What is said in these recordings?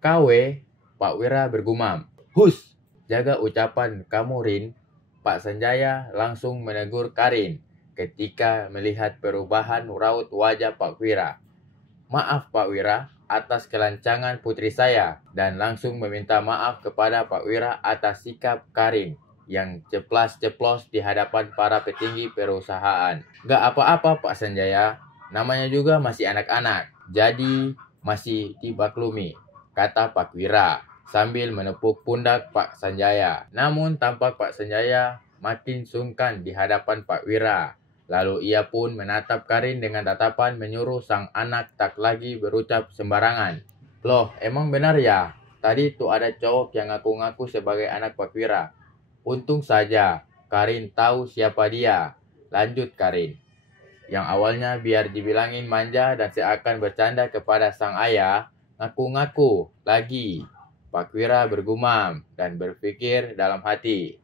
KW, Pak Wira bergumam. Hus, jaga ucapan kamu Rin. Pak Sanjaya langsung menegur Karin ketika melihat perubahan raut wajah Pak Wira. Maaf Pak Wira atas kelancangan putri saya, dan langsung meminta maaf kepada Pak Wira atas sikap Karin yang ceplas-ceplos di hadapan para petinggi perusahaan. Gak apa-apa Pak Sanjaya, namanya juga masih anak-anak, jadi masih dimaklumi, kata Pak Wira sambil menepuk pundak Pak Sanjaya. Namun tampak Pak Sanjaya makin sungkan di hadapan Pak Wira. Lalu ia pun menatap Karin dengan tatapan menyuruh sang anak tak lagi berucap sembarangan. Loh, emang benar ya? Tadi tuh ada cowok yang ngaku-ngaku sebagai anak Pak Wira. Untung saja Karin tahu siapa dia. Lanjut Karin. Yang awalnya biar dibilangin manja dan seakan bercanda kepada sang ayah, ngaku-ngaku lagi. Pak Wira bergumam dan berpikir dalam hati.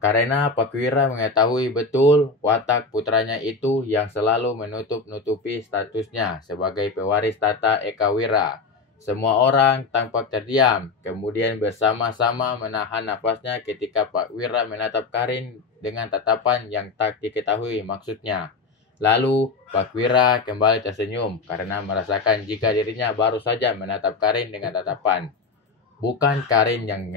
Karena Pak Wira mengetahui betul watak putranya itu yang selalu menutup-nutupi statusnya sebagai pewaris tata Eka Wira. Semua orang tampak terdiam, kemudian bersama-sama menahan nafasnya ketika Pak Wira menatap Karin dengan tatapan yang tak diketahui maksudnya. Lalu Pak Wira kembali tersenyum karena merasakan jika dirinya baru saja menatap Karin dengan tatapan. Bukan Karin yang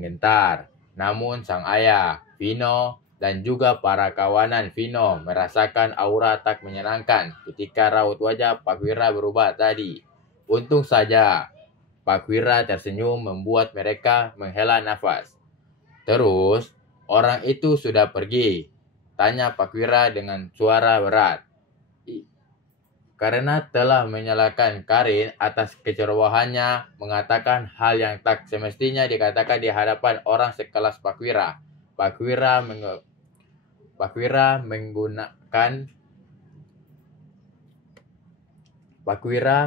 gentar. Namun sang ayah, Vino, dan juga para kawanan Vino merasakan aura tak menyenangkan ketika raut wajah Pak Wira berubah tadi. Untung saja Pak Wira tersenyum membuat mereka menghela nafas. Terus, orang itu sudah pergi? Tanya Pak Wira dengan suara berat. Karena telah menyalahkan Karin atas kecerobohannya mengatakan hal yang tak semestinya dikatakan di hadapan orang sekelas Pak Wira. Pak Wira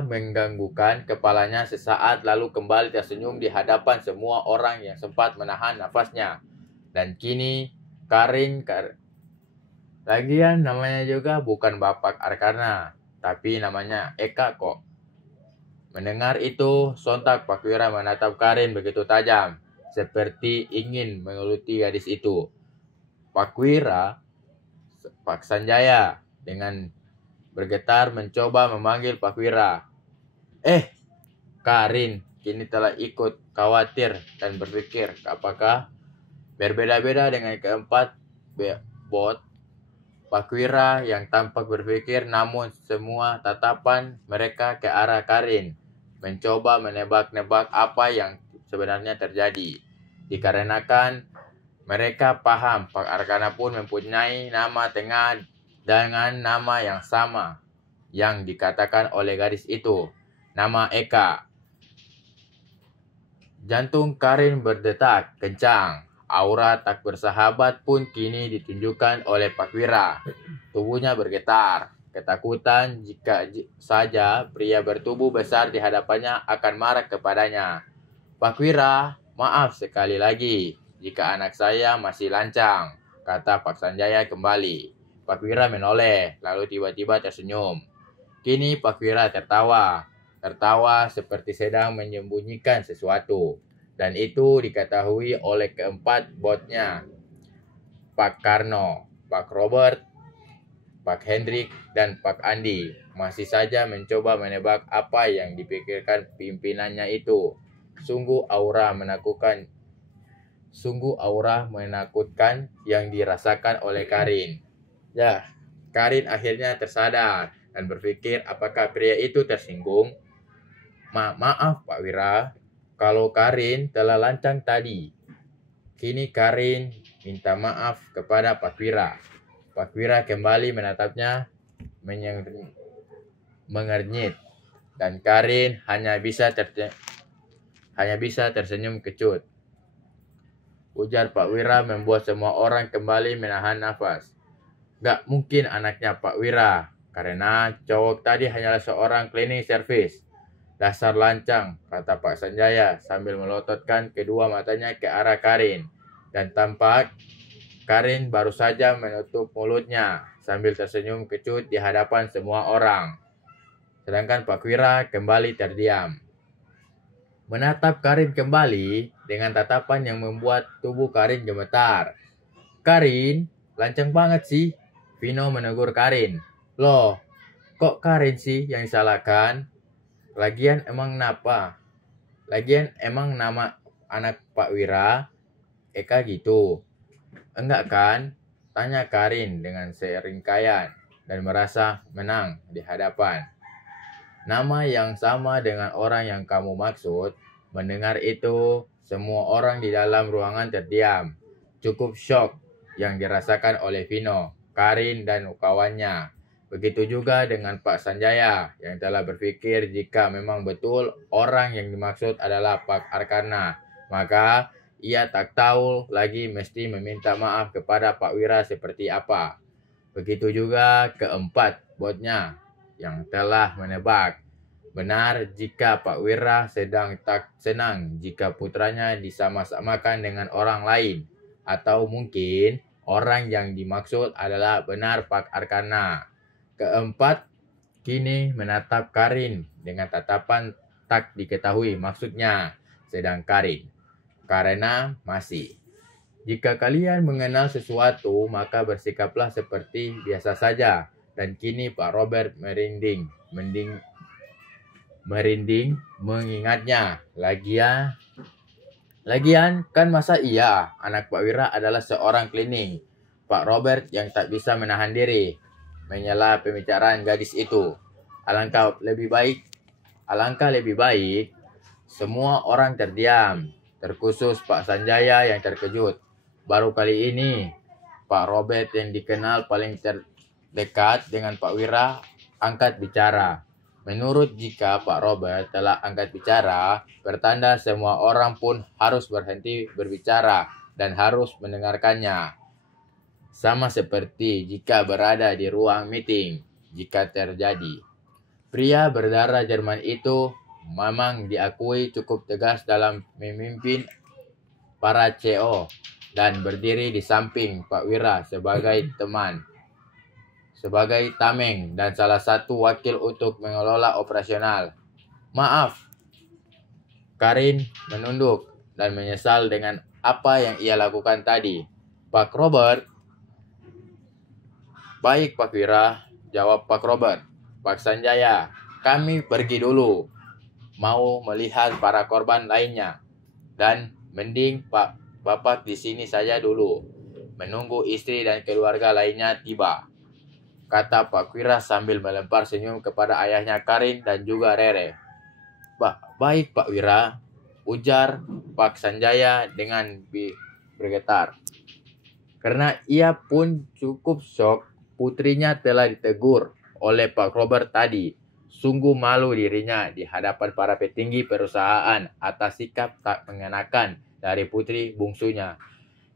mengganggukan kepalanya sesaat lalu kembali tersenyum di hadapan semua orang yang sempat menahan nafasnya. Dan kini lagian namanya juga bukan Bapak Arkana, tapi namanya Eka kok. Mendengar itu, sontak Pak Wira menatap Karin begitu tajam, seperti ingin mengeluti gadis itu. Pak Sanjaya dengan bergetar mencoba memanggil Pak Wira. Karin kini telah ikut khawatir dan berpikir apakah berbeda-beda dengan keempat bot. Pak Wira yang tampak berpikir, namun semua tatapan mereka ke arah Karin, mencoba menebak-nebak apa yang sebenarnya terjadi. Dikarenakan mereka paham Pak Arkana pun mempunyai nama tengah dengan nama yang sama yang dikatakan oleh gadis itu, nama Eka. Jantung Karin berdetak kencang. Aura tak bersahabat pun kini ditunjukkan oleh Pak Wira. Tubuhnya bergetar. Ketakutan jika saja pria bertubuh besar di hadapannya akan marah kepadanya. Pak Wira, maaf sekali lagi jika anak saya masih lancang, kata Pak Sanjaya kembali. Pak Wira menoleh, lalu tiba-tiba tersenyum. Kini Pak Wira tertawa seperti sedang menyembunyikan sesuatu. Dan itu diketahui oleh keempat botnya, Pak Karno, Pak Robert, Pak Hendrik, dan Pak Andi. Masih saja mencoba menebak apa yang dipikirkan pimpinannya itu. Sungguh aura menakutkan yang dirasakan oleh Karin. Ya, Karin akhirnya tersadar dan berpikir apakah pria itu tersinggung. Maaf Pak Wira, kalau Karin telah lancang tadi. Kini Karin minta maaf kepada Pak Wira. Pak Wira kembali menatapnya mengernyit. Dan Karin hanya bisa tersenyum kecut. Ujar Pak Wira membuat semua orang kembali menahan nafas. Gak mungkin anaknya Pak Wira, karena cowok tadi hanyalah seorang cleaning service. Dasar lancang, kata Pak Sanjaya sambil melototkan kedua matanya ke arah Karin. Dan tampak Karin baru saja menutup mulutnya sambil tersenyum kecut di hadapan semua orang. Sedangkan Pak Wira kembali terdiam. Menatap Karin kembali dengan tatapan yang membuat tubuh Karin gemetar. Karin, lancang banget sih, Vino menegur Karin. Loh, kok Karin sih yang disalahkan? Lagian emang nama anak Pak Wira Eka gitu. Enggak kan? Tanya Karin dengan seringkaian dan merasa menang di hadapan. Nama yang sama dengan orang yang kamu maksud. Mendengar itu, semua orang di dalam ruangan terdiam. Cukup syok yang dirasakan oleh Vino, Karin, dan kawannya. Begitu juga dengan Pak Sanjaya yang telah berpikir jika memang betul orang yang dimaksud adalah Pak Arkana, maka ia tak tahu lagi mesti meminta maaf kepada Pak Wira seperti apa. Begitu juga keempat botnya yang telah menebak. Benar jika Pak Wira sedang tak senang jika putranya disama-samakan dengan orang lain. Atau mungkin orang yang dimaksud adalah benar Pak Arkana. Keempat, kini menatap Karin dengan tatapan tak diketahui maksudnya, sedang Karin. Karena masih. Jika kalian mengenal sesuatu, maka bersikaplah seperti biasa saja. Dan kini Pak Robert merinding mengingatnya. Lagian kan masa iya anak Pak Wira adalah seorang cleaning. Pak Robert yang tak bisa menahan diri menyela pembicaraan gadis itu. Alangkah lebih baik semua orang terdiam, terkhusus Pak Sanjaya yang terkejut. Baru kali ini Pak Robert yang dikenal paling terdekat dengan Pak Wira angkat bicara. Menurut jika Pak Robert telah angkat bicara, pertanda semua orang pun harus berhenti berbicara dan harus mendengarkannya. Sama seperti jika berada di ruang meeting, jika terjadi. Pria berdarah Jerman itu memang diakui cukup tegas dalam memimpin para CEO dan berdiri di samping Pak Wira sebagai teman, sebagai tameng dan salah satu wakil untuk mengelola operasional. Maaf, Karin menunduk dan menyesal dengan apa yang ia lakukan tadi. Pak Robert, baik Pak Wira, jawab Pak Robert. Pak Sanjaya, kami pergi dulu. Mau melihat para korban lainnya. Dan mending Bapak di sini saja dulu. Menunggu istri dan keluarga lainnya tiba. Kata Pak Wira sambil melempar senyum kepada ayahnya Karin dan juga Rere. Baik Pak Wira, ujar Pak Sanjaya dengan bergetar. Karena ia pun cukup syok. Putrinya telah ditegur oleh Pak Robert tadi. Sungguh malu dirinya di hadapan para petinggi perusahaan atas sikap tak mengenakan dari putri bungsunya.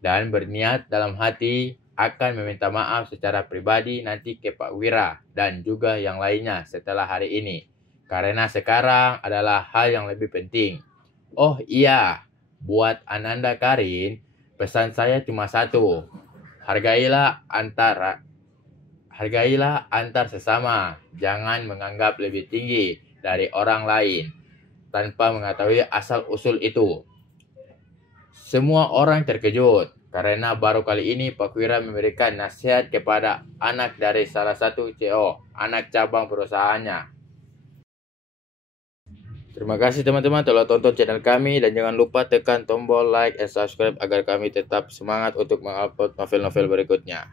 Dan berniat dalam hati akan meminta maaf secara pribadi nanti ke Pak Wira dan juga yang lainnya setelah hari ini. Karena sekarang adalah hal yang lebih penting. Oh iya, buat Ananda Karin, pesan saya cuma satu. Hargailah antar sesama. Jangan menganggap lebih tinggi dari orang lain tanpa mengetahui asal-usul itu. Semua orang terkejut karena baru kali ini Pak Wira memberikan nasihat kepada anak dari salah satu CEO, anak cabang perusahaannya. Terima kasih teman-teman telah tonton channel kami dan jangan lupa tekan tombol like dan subscribe agar kami tetap semangat untuk mengupload novel-novel berikutnya.